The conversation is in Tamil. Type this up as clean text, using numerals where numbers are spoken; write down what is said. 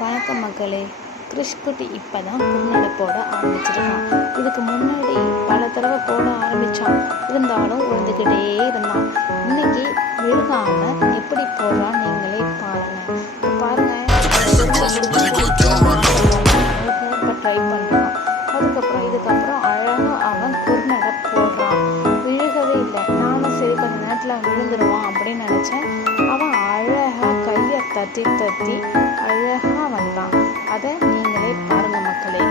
வணக்கம் மக்களே. கிறிஷ்குட்டி இப்போ தான் குறுநடை போட ஆரம்பிச்சிருக்கான். இதுக்கு முன்னாடி பல தடவை போட ஆரம்பித்தான், இருந்தாலும் விழுந்துக்கிட்டே இருந்தான். இன்னைக்கு விழுகாமல் எப்படி போடுறான் நீங்களே பாருங்கள். இப்போ ட்ரை பண்ணுறான். இதுக்கப்புறம் அழகாக அவன் குறுநடை போடுறான். விழுகவே இல்லை. நானும் சரி கொஞ்ச நேரத்தில் விழுந்துருவான் அப்படின்னு நினச்சேன். அவன் அழகாக கையை தட்டி அழகாக வந்தான். அதை நீங்களே பாருங்கள் மக்களே.